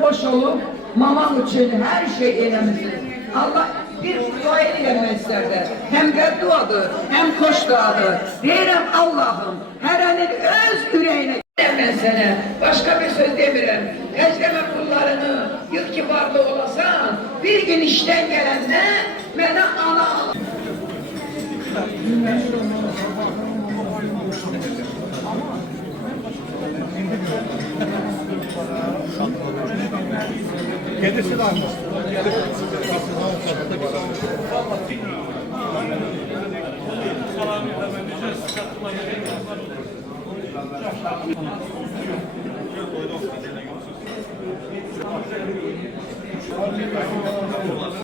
Hoş olup mamam için her şey eylemişsiniz. Allah bir dua eylemezlerdi. Hem bedduadır, hem koş duadır. Diyelim Allah'ım, her anın öz yüreğine ben sana başka bir söz demirem. Ecreme kullarını yıl kibarlı olasan, bir gün işten gelende bana ana Kendisi de almış.